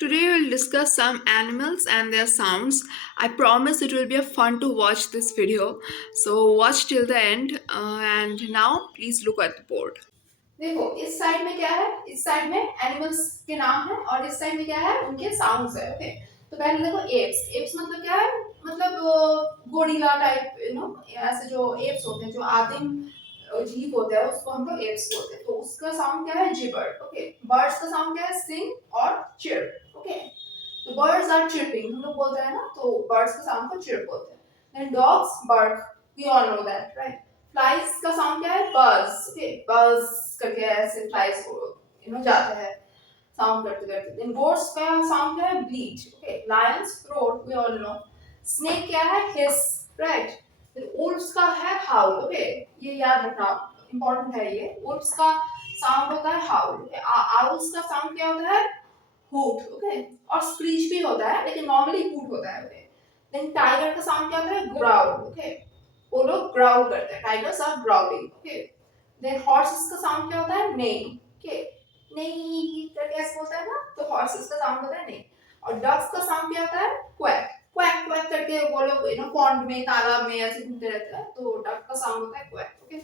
Today we'll discuss some animals and their sounds. I promise it will be a fun to watch this video. So watch till the end and now please look at the board. देखो इस side में क्या है, इस side में animals के नाम है और इस साइड में क्या है, उनके साउंड्स है। ओके, तो पहले देखो एप्स। एप्स मतलब क्या है, मतलब गोरिल्ला टाइप, ऐसे जो एप्स होते हैं, जो आदिम जीव होता है, उसको हम लोग एप्स बोलते हैं। तो उसका साउंड क्या है, जिबर्ड। ओके, बर्ड्स का साउंड क्या है, सिंग और चिर्प। ओके, तो बर्ड्स आर चिर्पिंग, हम लोग बोलते हैं ना, तो बर्ड्स का साउंड को चिर्प बोलते हैं। Then dogs bark, we all know that, right. Flies का साउंड क्या है, बज। ओके, बज करके ऐसे फ्लाइज जाते हैं साउंड करते करते। देन गोट्स का साउंड क्या है, bleat. Okay, lions roar, we all know. Snake क्या है, हिस, राइट। देन वुल्व्स का है हाउल। ओके, ये याद रखना, इंपॉर्टेंट है ये। वुल्व्स का साउंड होता है हाउल। ओके, आउल्स का साउंड क्या होता है, हूट। ओके, और स्क्रीच भी होता है, लेकिन नॉर्मली हूट होता है। ओके, देन टाइगर का साउंड क्या होता है, ग्राउल। ओके, वो लोग ग्राउल करते हैं, tigers are growling. Okay, then horses का साउंड क्या होता है, नेई। ओके, नेई करके ऐसे बोलता है ना, तो हॉर्सेस का साउंड होता है नेई। और डक्स का साउंड क्या होता है, क्वैक। क्वैक क्वैक करके वो लोग पॉन्ड में, तालाब में ऐसे घूमते रहते हैं, तो डक का साउंड होता है क्वैक। ओके,